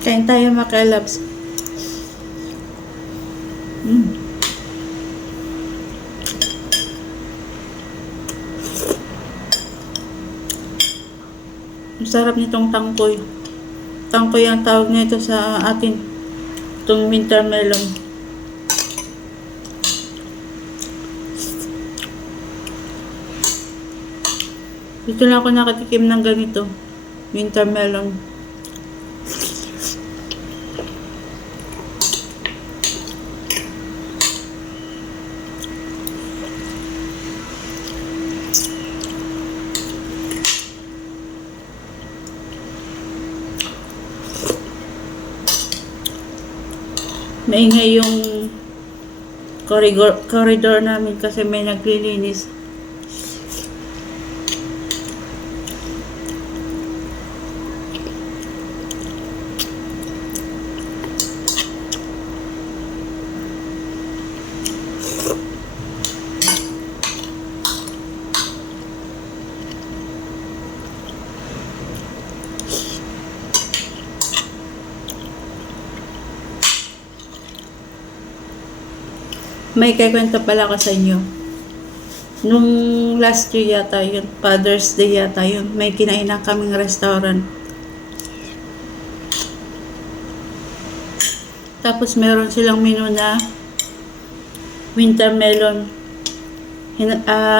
Kain tayo mga kalabs. Ang sarap nitong tangkoy. Tangkoy ang tawag nito sa atin. Itong winter melon. Dito lang ako nakatikim ng ganito. Winter melon. Maingay yung corridor namin kasi may naglilinis. May kikwento pala ako sa inyo. Nung last year yata yun, Father's Day yata yun, may kinainan kaming restaurant. Tapos meron silang menu na winter melon.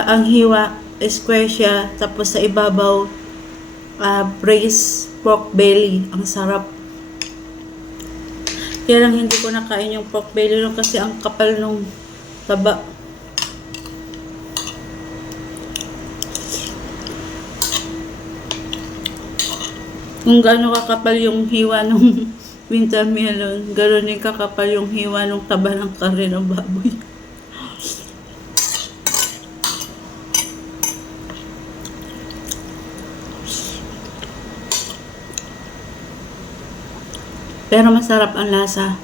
Ang hiwa, square siya, tapos sa ibabaw, braised pork belly. Ang sarap. Kaya lang hindi ko nakain yung pork belly nun kasi ang kapal nung taba. Kung gaano kakapal yung hiwa nung winter melon, gano'n din kakapal yung hiwa nung taba ng kare ng baboy. Pero masarap ang lasa.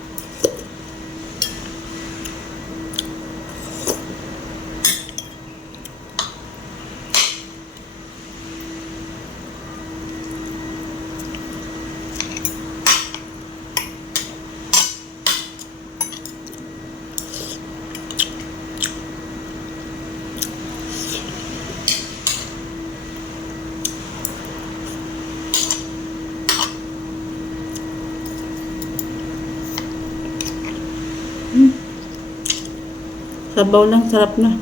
Sabaw lang, sarap na.